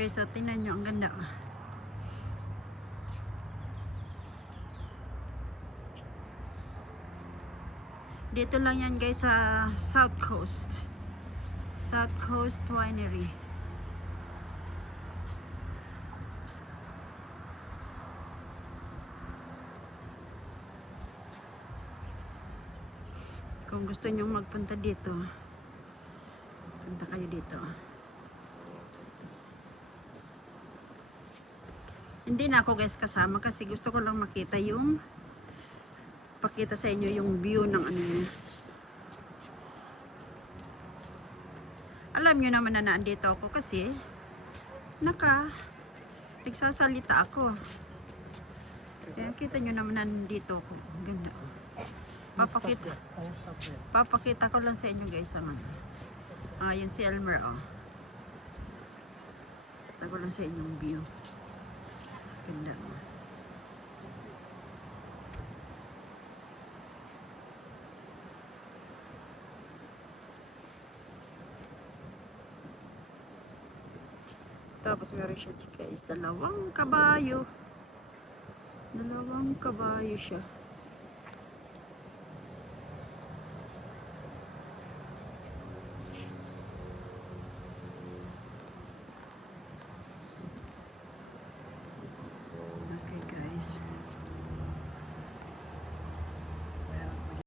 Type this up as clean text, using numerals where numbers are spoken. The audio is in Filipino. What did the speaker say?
Okay, so tingnan nyo, ang ganda. Dito lang yan guys sa South Coast. South Coast Winery. Kung gusto nyo magpunta dito, punta kayo dito. Hindi na ako guys kasama kasi gusto ko lang makita yung pakita sa inyo yung view ng ano niya. Alam nyo naman na naandito ako kasi nagsasalita ako. Kaya kita nyo naman na nandito ako. Ang ganda. Papakita ko lang sa inyo guys ang ano. Yan si Elmer Pakita ko lang sa inyo yung view. Ganda. Tapos meron siya guys, dalawang kabayo siya.